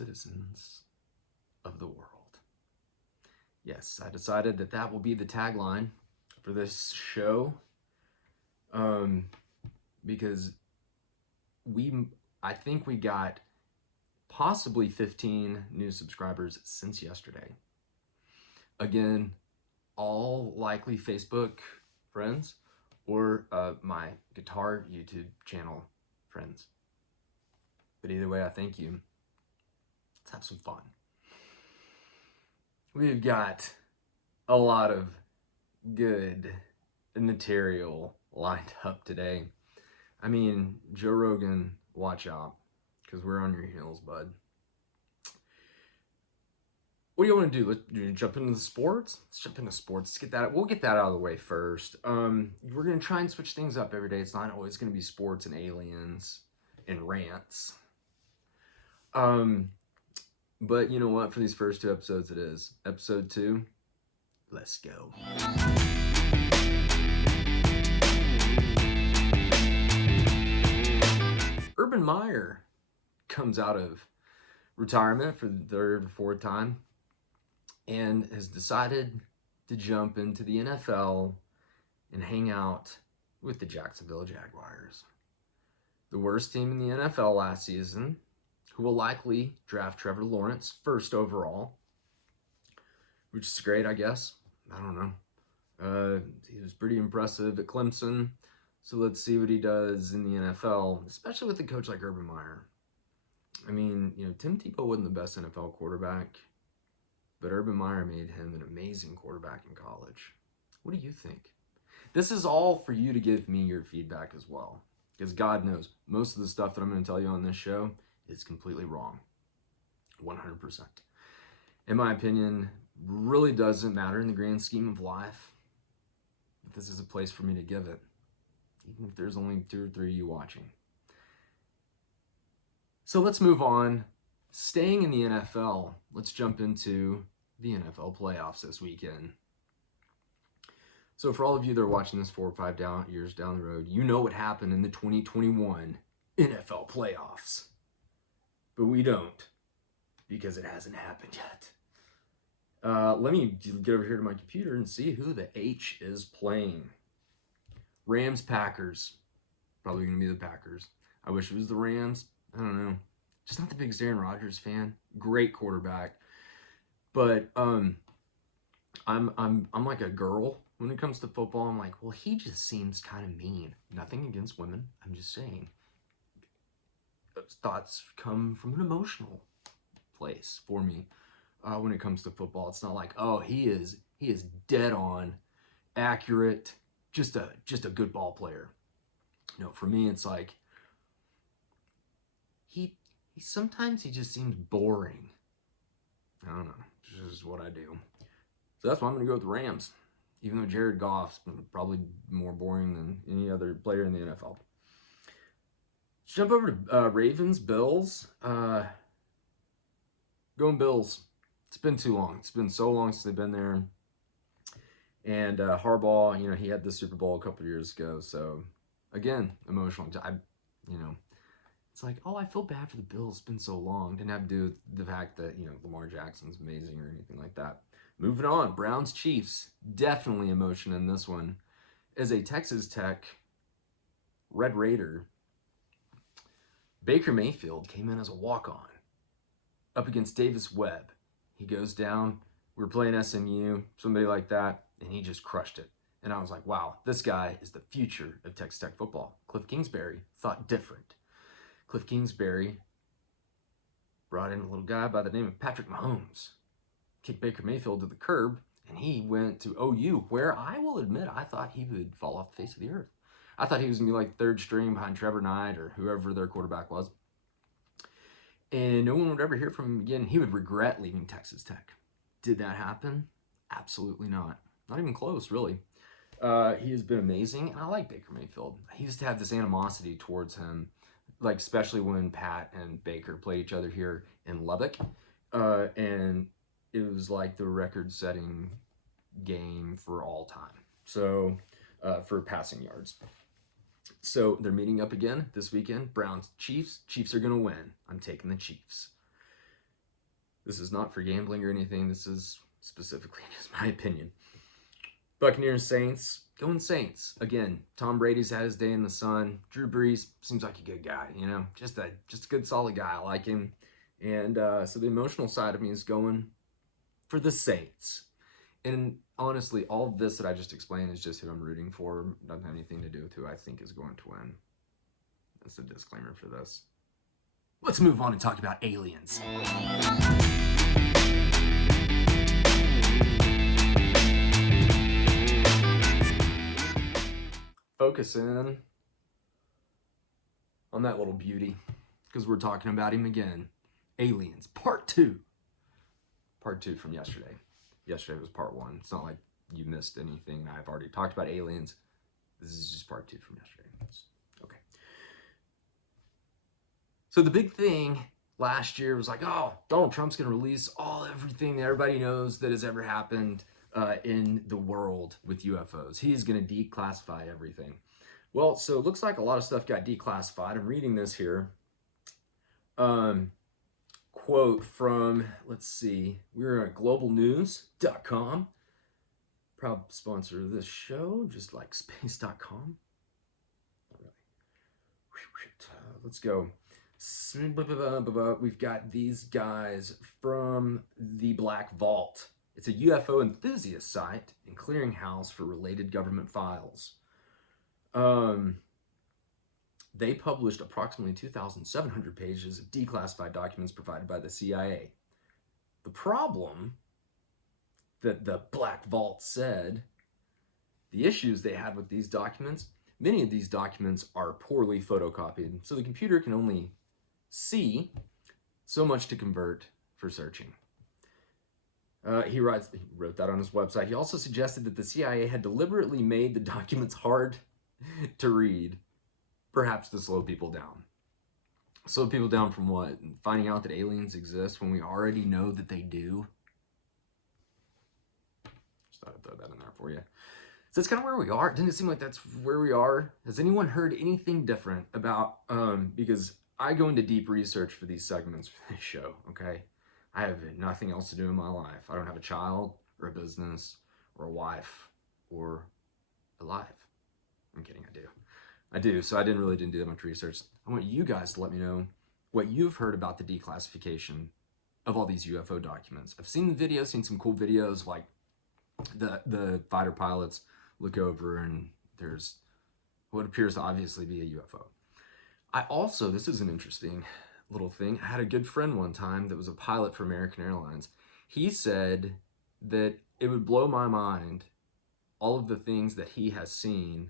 citizens of the world. Yes, I decided that that will be the tagline for this show, because I think we got possibly 15 new subscribers since yesterday. Again, all likely Facebook friends or my guitar YouTube channel friends. But either way, I thank you. Let's have some fun. We've got a lot of good material lined up today. I mean, Joe Rogan, watch out, because we're on your heels, bud. What do you want to do? Let's jump into the sports. Let's jump into sports. We'll get that out of the way first. We're gonna try and switch things up every day. It's not always gonna be sports and aliens and rants. But you know what? For these first two episodes, it is episode 2. Let's go. Urban Meyer comes out of retirement for the third or fourth time and has decided to jump into the NFL and hang out with the Jacksonville Jaguars, the worst team in the NFL last season, who will likely draft Trevor Lawrence first overall, which is great, I guess. I don't know. He was pretty impressive at Clemson, so let's see what he does in the NFL, especially with a coach like Urban Meyer. I mean, Tim Tebow wasn't the best NFL quarterback, but Urban Meyer made him an amazing quarterback in college. What do you think? This is all for you to give me your feedback as well, because God knows, most of the stuff that I'm going to tell you on this show is completely wrong. 100%. In my opinion, really doesn't matter in the grand scheme of life, but this is a place for me to give it, even if there's only 2 or 3 of you watching. So let's move on. Staying in the NFL, let's jump into the NFL playoffs this weekend. So for all of you that are watching this 4 or 5 years down the road, you know what happened in the 2021 NFL playoffs. But we don't, because it hasn't happened yet. Let me get over here to my computer and see who the H is playing. Rams, Packers. Probably going to be the Packers. I wish it was the Rams. I don't know. Just not the biggest Aaron Rodgers fan. Great quarterback. But I'm like a girl when it comes to football. I'm like, well, he just seems kind of mean. Nothing against women. I'm just saying. Those thoughts come from an emotional place for me when it comes to football. It's not like, oh, he is dead on, accurate, just a good ball player. No, for me, it's like he sometimes he just seems boring. I don't know. This is what I do. So that's why I'm going to go with the Rams, even though Jared Goff's probably more boring than any other player in the NFL. Let's jump over to Ravens, Bills. Going Bills. It's been too long. It's been so long since they've been there. And Harbaugh, he had the Super Bowl a couple years ago. So, again, emotional. It's like, oh, I feel bad for the Bills. It's been so long. Didn't have to do with the fact that, Lamar Jackson's amazing or anything like that. Moving on, Browns, Chiefs. Definitely emotion in this one. As a Texas Tech Red Raider, Baker Mayfield came in as a walk-on up against Davis Webb. He goes down. We were playing SMU, somebody like that, and he just crushed it. And I was like, wow, this guy is the future of Texas Tech football. Cliff Kingsbury thought different. Cliff Kingsbury brought in a little guy by the name of Patrick Mahomes, kicked Baker Mayfield to the curb, and he went to OU, where I will admit I thought he would fall off the face of the earth. I thought he was going to be like third string behind Trevor Knight or whoever their quarterback was. And no one would ever hear from him again. He would regret leaving Texas Tech. Did that happen? Absolutely not. Not even close, really. He has been amazing, and I like Baker Mayfield. He used to have this animosity towards him, like especially when Pat and Baker play each other here in Lubbock. And it was like the record-setting game for all time. So, for passing yards. So they're meeting up again this weekend. Browns, Chiefs. Chiefs are going to win. I'm taking the Chiefs. This is not for gambling or anything. This is specifically just my opinion. Buccaneers, Saints, going Saints. Again, Tom Brady's had his day in the sun. Drew Brees seems like a good guy, just a good solid guy. I like him. And so the emotional side of me is going for the Saints. And honestly, all of this that I just explained is just who I'm rooting for. It doesn't have anything to do with who I think is going to win. That's a disclaimer for this. Let's move on and talk about aliens. Focus in on that little beauty, because we're talking about him again. Aliens, part 2. Part 2 from yesterday. Yesterday was part 1. It's not like you missed anything. I've already talked about aliens. This is just part 2 from yesterday. Okay. So the big thing last year was like, oh, Donald Trump's going to release everything that everybody knows that has ever happened in the world with UFOs. He's going to declassify everything. Well, so it looks like a lot of stuff got declassified. I'm reading this here. Quote from, let's see, we're at globalnews.com. Proud sponsor of this show, just like space.com. Let's go. We've got these guys from the Black Vault. It's a UFO enthusiast site and clearinghouse for related government files. They published approximately 2,700 pages of declassified documents provided by the CIA. The problem that the Black Vault said, the issues they had with these documents, many of these documents are poorly photocopied, so the computer can only see so much to convert for searching. He wrote that on his website. He also suggested that the CIA had deliberately made the documents hard to read, perhaps to slow people down. Slow people down from what? Finding out that aliens exist when we already know that they do? Just thought I'd throw that in there for you. So that's kind of where we are. Didn't it seem like that's where we are? Has anyone heard anything different about, because I go into deep research for these segments for this show, okay? I have nothing else to do in my life. I don't have a child or a business or a wife or a life. I'm kidding, I do. So I didn't do that much research. I want you guys to let me know what you've heard about the declassification of all these UFO documents. I've seen the videos, seen some cool videos, like the fighter pilots look over and there's what appears to obviously be a UFO. I also, this is an interesting little thing. I had a good friend one time that was a pilot for American Airlines. He said that it would blow my mind all of the things that he has seen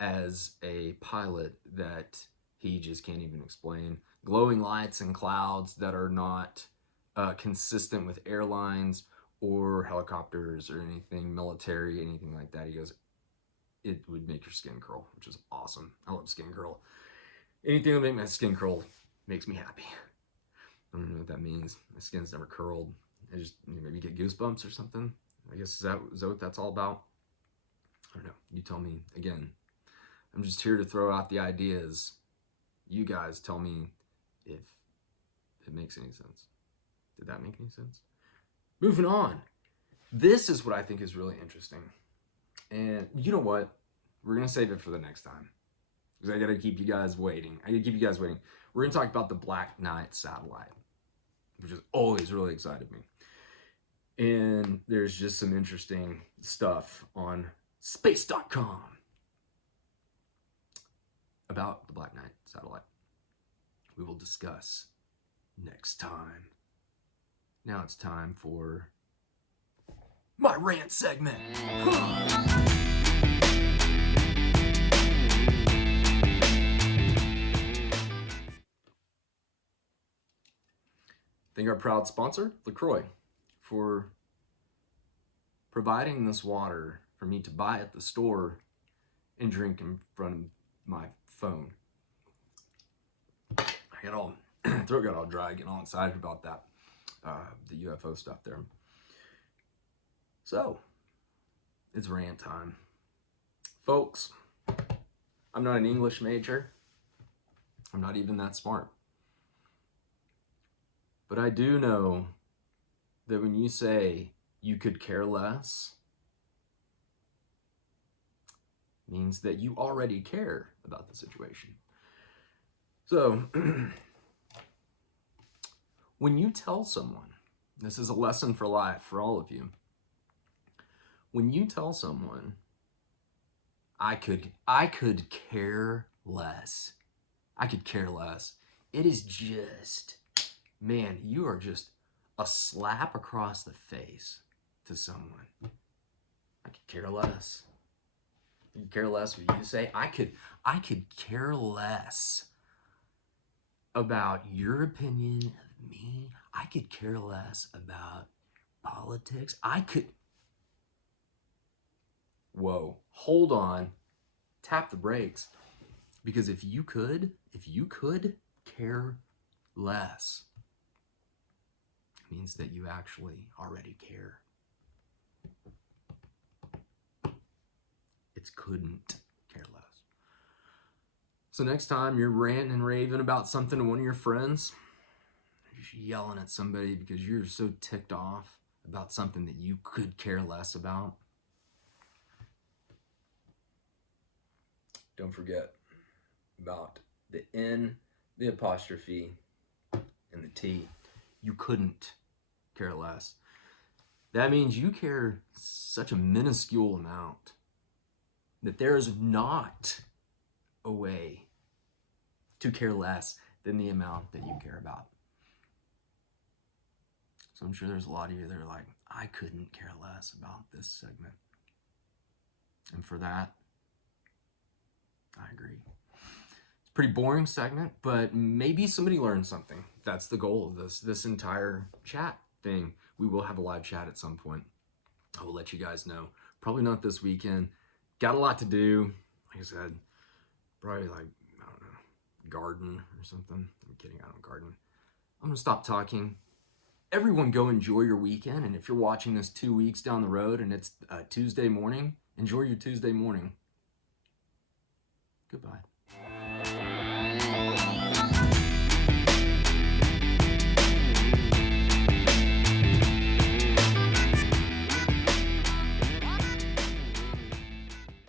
as a pilot that he just can't even explain. Glowing lights and clouds that are not consistent with airlines or helicopters or anything military, anything like that. He goes, it would make your skin curl, which is awesome. I love skin curl. Anything that makes my skin curl makes me happy. I don't know what that means. My skin's never curled. I just maybe get goosebumps or something. I guess is that what that's all about? I don't know. You tell me. Again, I'm just here to throw out the ideas. You guys tell me if it makes any sense. Did that make any sense? Moving on. This is what I think is really interesting. And you know what? We're going to save it for the next time. Because I got to keep you guys waiting. We're going to talk about the Black Knight satellite, which has always really excited me. And there's just some interesting stuff on space.com about the Black Knight satellite. We will discuss next time. Now it's time for my rant segment. Thank our proud sponsor, LaCroix, for providing this water for me to buy at the store and drink in front of my phone. Throat got all dry, getting all excited about that, the UFO stuff there. So, it's rant time. Folks, I'm not an English major. I'm not even that smart. But I do know that when you say you could care less, means that you already care about the situation. So, when you tell someone, this is a lesson for life for all of you. When you tell someone, I could care less. I could care less. It is just, man, you are just a slap across the face to someone. I could care less. You could care less what you say. I could care less about your opinion of me. I could care less about politics. Whoa, hold on, tap the brakes. Because if you could care less, it means that you actually already care. It's couldn't care less. So next time you're ranting and raving about something to one of your friends, you're just yelling at somebody because you're so ticked off about something that you could care less about, don't forget about the N, the apostrophe, and the T. You couldn't care less. That means you care such a minuscule amount that there is not a way to care less than the amount that you care about. So I'm sure there's a lot of you that are like, I couldn't care less about this segment. And for that, I agree. It's a pretty boring segment, but maybe somebody learned something. That's the goal of this entire chat thing. We will have a live chat at some point. I will let you guys know. Probably not this weekend. Got a lot to do. Like I said, probably like, I don't know, garden or something. I'm kidding, I don't garden. I'm gonna stop talking. Everyone go enjoy your weekend. And if you're watching this 2 weeks down the road and it's Tuesday morning, enjoy your Tuesday morning. Goodbye.